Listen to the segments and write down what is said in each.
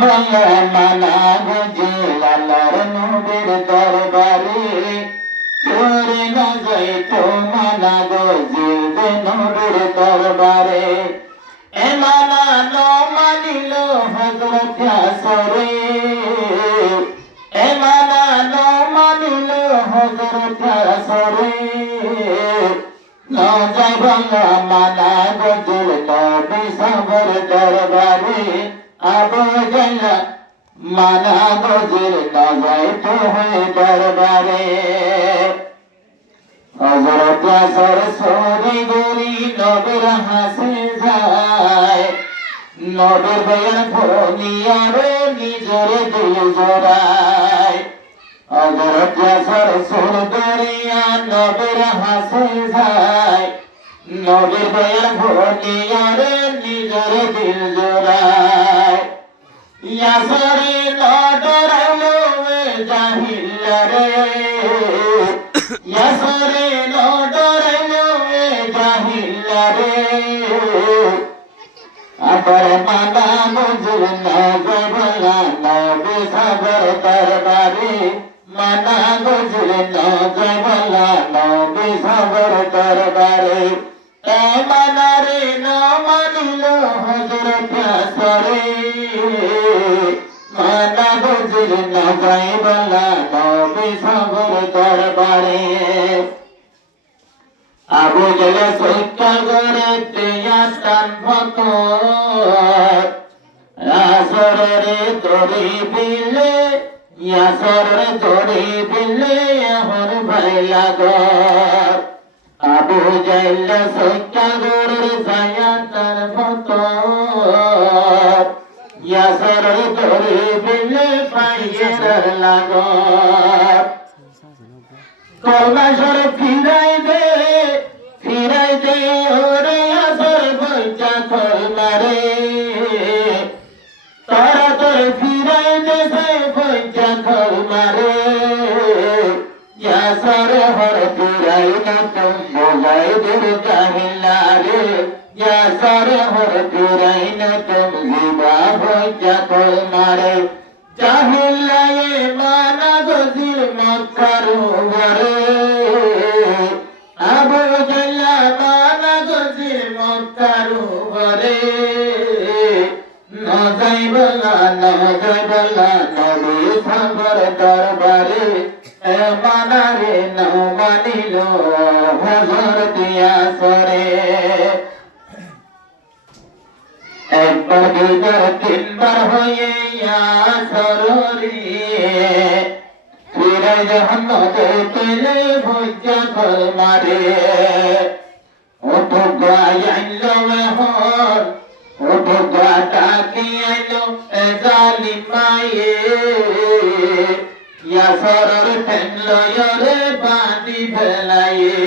বলে মানা বুঝিল আল্লাহর নবীর দরবারে চোরে না যাইতো মানা বুঝিল নবীর দরবারে এ মানা ন মানিল হযরত আসরে এ মানা ন মানিল হযরত আসরে ন যাই বলে মানা বুঝিল নবী সবর দরবারে আবু জাহল মানা বুঝিল না যাইতো হয় দরবারে হযরত আসর সরে গরি নবীর হাসে যায় নবীর বয়ান ফোনিয়ারে নিজের দিল জোড়ায় হযরত আসর সরে গরিয়া নবীর হাসে যায় নবীর বয়ান ফোনিয়ারে নিজের দিল জোড়ায় ইয়াসরে নডরাইলো জাহিলারে ইয়াসরে নডরাইলো জাহিলারে আবার মানা বুঝিল না জবলা নবী সবর দরবারে মানা বুঝিল না জবলা নবী সবর দরবারে এ মানারে না মানিল হযরত আসরে মানা বুঝিল না যাইবলা নবী সবর দরবারে আবু জাহল সৈক্কা করে তেয়াস্তান ভত আসরে তোরে বিলে ইয়াসরে তোরে বিলে হর ভাই লাগর আবু জাহল সৈক্কা করে জায়াতার ভত ইয়াসরে তোরে বিলে পাইয়ের লাগর কলমা সরে ফিরাই দে ওরে আসর বইচা কলমারে তারা তোর ফিরাই দে সে বইচা কলমারে ইয়াসরে হর ফিরাই না তুম বোঝাই দূর জাহিলারে ইয়াসরে হর ফিরাই না তুম জিবা বইচা কলমারে জাহিলায়ে মানা গজিল মক্কার ঘরে আবু জাহল মানা গজিল মক্কার ঘরে নজাই বলা নবী সবর দরবারে এ মানারে ন মানিল হযরত আসরে একবার দুইবার তিনবার হয়ে আসরে ফিরে যখন পেলে ভুজা কলমারে ওঠো গাইলো মেহর ওঠো গাটাকে আইলো জালিমায়ে ইয়াসরের ঠেংলয়রে পানি ফেলায়ে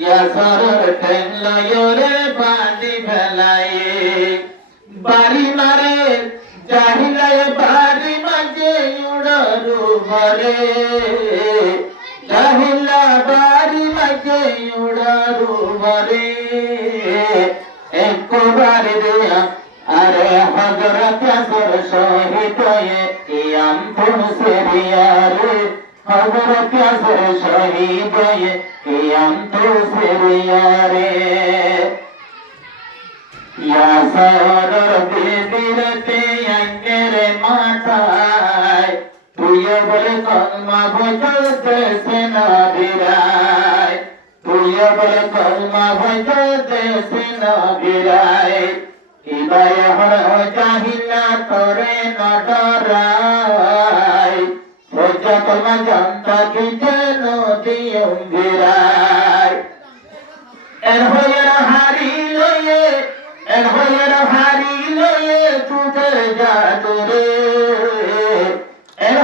ইয়াসরের ঠেংলয়রে পানি ফেলায়ে বাড়ি মারে জাহিলায় বাড়ি মাঝে উড়ারু ভরে জাহিলা বাড়ি মাঝে উড়ারু ভরে একবার দেয়া আরে হযরত আসর শহীদ হয়ে ইয়াম তুসরিয়ারে হযরত আসর শহীদ হয়ে ইয়াম তুসরিয়ারে ইয়াসরের বিবিরতে আঙ্গেরে মাথায় তুই বলে কলমা বজতে না বিরায় তুই বলে কলমা বজতে না বিরায় ইবাই হর জাহিলা তোরে না ডরায় বজা কলমা জানতা কি যেন দিয়ম বিরায় এর হয়ে হারি লয়ে এর হারি লয়ে তুদের জাদুরে এর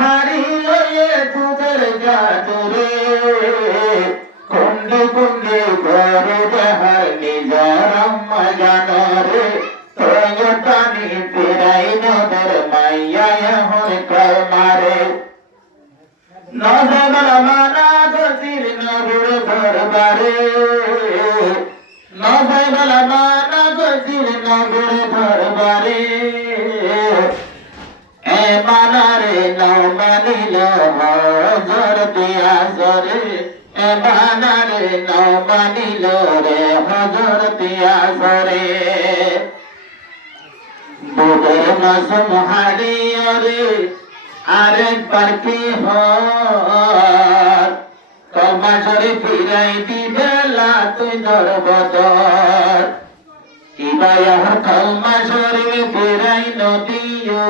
হারি লয়ে তুদের জাদুরে কুন্ডে কুন্ডে করে দেহার নিজর আম্মা জানরে তোয় টানি ফিরাই নদের মাইয়া এখন কলমারে নজর মানা গজিল নবীর দরবারে নজর মানা গজিল নবীর দরবারে মানারে নাও মানিল হযরত আসরে মানারে নাও মানিল রে হযরত আসরে বুকের মাসুম হারিয়রে আরেকবার কি হয় কলমা শরীফ ফিরাই দিবে তুই দরবদর ইবায়াহ কলমা শরীফ ফিরাই নদিও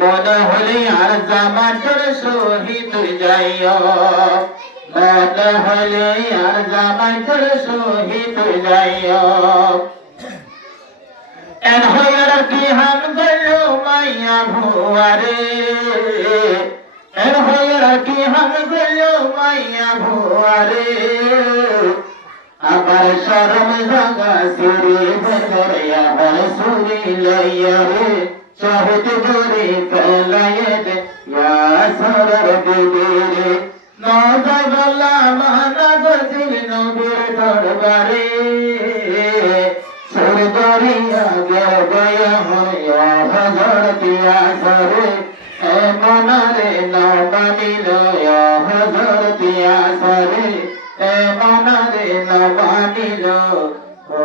মনে হলে আর জামাতের শহীদ যাইও মনে হলে আর জামাতের শহীদ যাইও এন হইয়ার কি হাম গলো মাইয়া ভুয়ারে এন হইয়ার কি হাম গলো মাইয়া ভুয়ারে আবার শরম জাগা সিরে ভরে আবার সুরি লইয়া রে শহীদ করে পেলায়ে দে ইয়া সরর বিবিরে নজর বলা মানা গজিল নবীর দরবারে সুরদরিয়া গয়া হয়া হযরত আসরে মনারে নাও মানিল হযরত আসরে মনারে নাও মানিল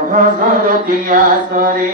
হযরত আসরে